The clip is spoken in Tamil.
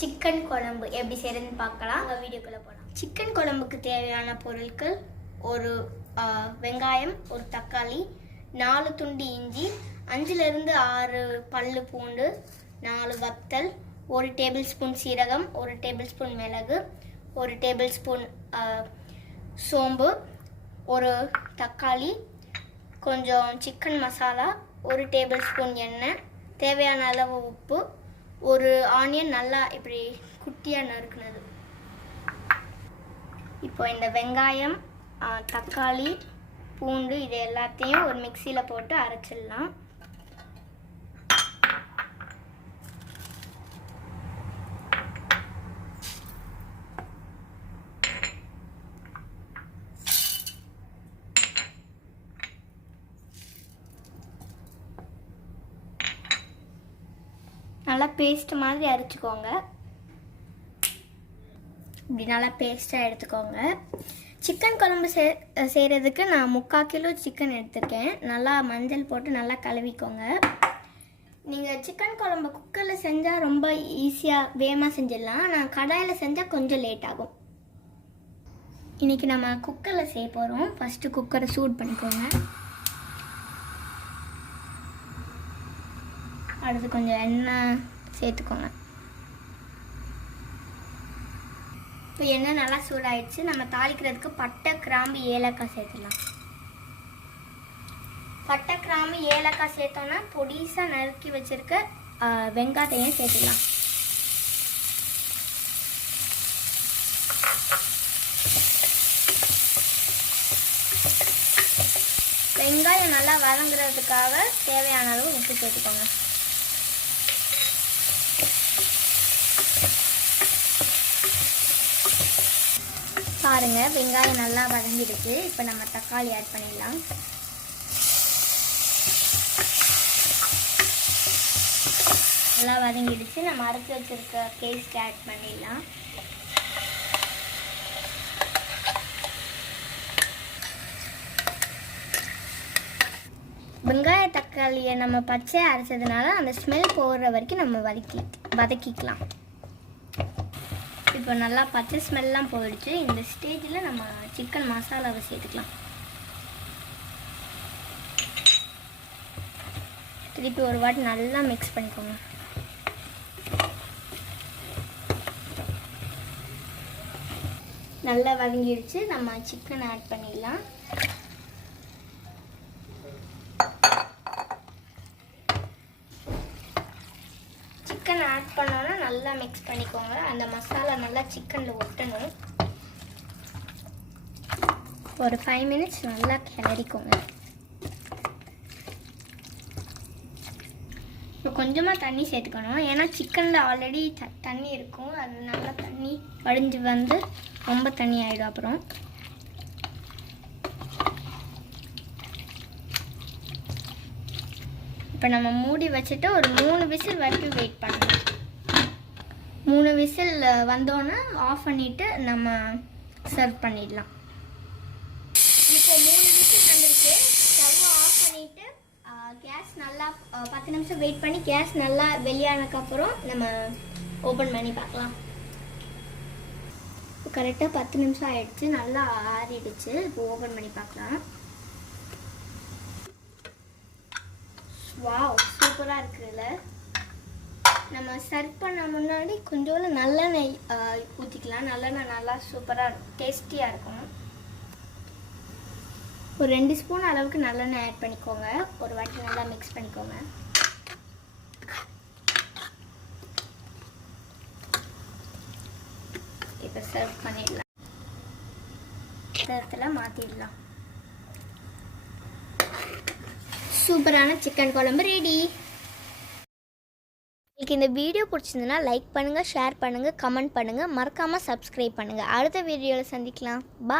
சிக்கன் குழம்பு எப்படி செய்யறதுன்னு பார்க்கலாம். அந்த வீடியோக்குள்ளே போகலாம் சிக்கன் குழம்புக்கு தேவையான பொருட்கள் ஒரு வெங்காயம் ஒரு தக்காளி நாலு துண்டு இஞ்சி அஞ்சுலேருந்து ஆறு பல்லு பூண்டு நாலு வத்தல் ஒரு டேபிள் ஸ்பூன் சீரகம் ஒரு டேபிள் ஸ்பூன் மிளகு ஒரு டேபிள் ஸ்பூன் சோம்பு ஒரு தக்காளி கொஞ்சம் சிக்கன் மசாலா ஒரு டேபிள் ஸ்பூன் எண்ணெய் தேவையான அளவு உப்பு ஒரு ஆனியன் நல்லா இப்படி குட்டியாக நறுக்குனது. இப்போ இந்த வெங்காயம் தக்காளி பூண்டு இது எல்லாத்தையும் ஒரு மிக்சியில் போட்டு அரைச்சிடலாம். நல்லா பேஸ்ட் மாதிரி அரைச்சிக்கோங்க. இப்படி நல்லா பேஸ்ட்டாக எடுத்துக்கோங்க. சிக்கன் குழம்பு சே செய்கிறதுக்கு நான் முக்கால் கிலோ சிக்கன் எடுத்திருக்கேன். நல்லா மஞ்சள் போட்டு நல்லா கழுவிக்கோங்க. நீங்கள் சிக்கன் குழம்பு குக்கரில் செஞ்சால் ரொம்ப ஈஸியாக வேகமாக செஞ்சிடலாம். நான் கடாயில் செஞ்சால் கொஞ்சம் லேட் ஆகும். இன்றைக்கி நம்ம குக்கரில் செய்ய போகிறோம் ஃபஸ்ட்டு குக்கரை சூட் பண்ணிக்கோங்க. அடுத்து கொஞ்சம் எண்ணெய் சேர்த்துக்கோங்க. இப்போ எண்ணெய் நல்லா சூடாயிடுச்சு. நம்ம தாளிக்கிறதுக்கு பட்டை கிராம்பு ஏலக்காய் சேர்த்துடலாம். பட்டை கிராம்பு ஏலக்காய் சேர்த்தோன்னா பொடிசாக நறுக்கி வச்சிருக்க வெங்காயத்தையும் சேர்த்துக்கலாம் வெங்காயம் நல்லா வதங்குறதுக்காக தேவையான அளவு உப்பு சேர்த்துக்கோங்க. பாருங்கள் வெங்காயம் நல்லா வதங்கிடுச்சு. இப்போ நம்ம தக்காளி ஆட் பண்ணிடலாம். நல்லா வதங்கிடுச்சு. நம்ம அரைச்சி வச்சுருக்க பேஸ்ட் ஆட் பண்ணிடலாம். வெங்காய தக்காளியை நம்ம பச்சை அரைச்சதுனால அந்த ஸ்மெல் போடுற வரைக்கும் நம்ம வதக்கி வதக்கிக்கலாம். இப்போ நல்லா பச்சை ஸ்மெல்லாம் போயிடுச்சு. இந்த ஸ்டேஜில் நம்ம சிக்கன் மசாலாவை சேர்த்துக்கலாம். திருப்பி ஒரு வாட்டி நல்லா மிக்ஸ் பண்ணிக்கோங்க. நல்லா வதங்கிடுச்சு. நம்ம சிக்கன் ஆட் பண்ணிடலாம். சிக்கன் ஆட் பண்ணோன்னா நல்லா மிக்ஸ் பண்ணிக்கோங்க. அந்த மசாலா நல்லா சிக்கனில் ஒட்டணும். ஒரு ஃபைவ் மினிட்ஸ் நல்லா கிளறிக்கோங்க. இப்போ கொஞ்சமாக தண்ணி சேர்த்துக்கணும். ஏன்னா சிக்கனில் ஆல்ரெடி த தண்ணி இருக்கும். அது நல்லா தண்ணி வடிஞ்சு வந்து ரொம்ப தண்ணி ஆகிடும் அப்புறம். இப்போ நம்ம மூடி வச்சுட்டு ஒரு மூணு விசில் வரைக்கும் வெயிட் பண்ணணும் மூணு விசில் வந்தோன்னே ஆஃப் பண்ணிவிட்டு நம்ம சர்வ் பண்ணிடலாம். இப்போ மூணு விசில் வந்துருக்கு ஸ்டவ் ஆஃப் பண்ணிவிட்டு கேஸ் நல்லா பத்து நிமிஷம் வெயிட் பண்ணி கேஸ் நல்லா வெளியானதுக்கப்புறம் நம்ம ஓப்பன் பண்ணி பார்க்கலாம். கரெக்டாக பத்து நிமிஷம் ஆயிடுச்சு. நல்லா ஆறிடுச்சு. இப்போ ஓப்பன் பண்ணி பார்க்கலாம். வாவ் சூப்பராக இருக்குதுல்ல நம்ம சர்வ் பண்ண முன்னாடி கொஞ்சோண்டு நல்லெண்ணெய் ஊற்றிக்கலாம் நல்லெண்ணெய் நல்லா சூப்பராக டேஸ்டியாக இருக்கும். ஒரு ரெண்டு ஸ்பூன் அளவுக்கு நல்லெண்ணெய் ஆட் பண்ணிக்கோங்க. ஒரு வாட்டி நல்லா மிக்ஸ் பண்ணிக்கோங்க. இப்போ சர்வ் பண்ணிடலாம். மாற்றிடலாம் சூப்பரான சிக்கன் குழம்பு ரெடி உங்களுக்கு இந்த வீடியோ பிடிச்சிருந்ததுன்னா லைக் பண்ணுங்கள் ஷேர் பண்ணுங்கள் கமெண்ட் பண்ணுங்கள் மறக்காமல் சப்ஸ்கிரைப் பண்ணுங்கள் அடுத்த வீடியோவில் சந்திக்கலாம். பா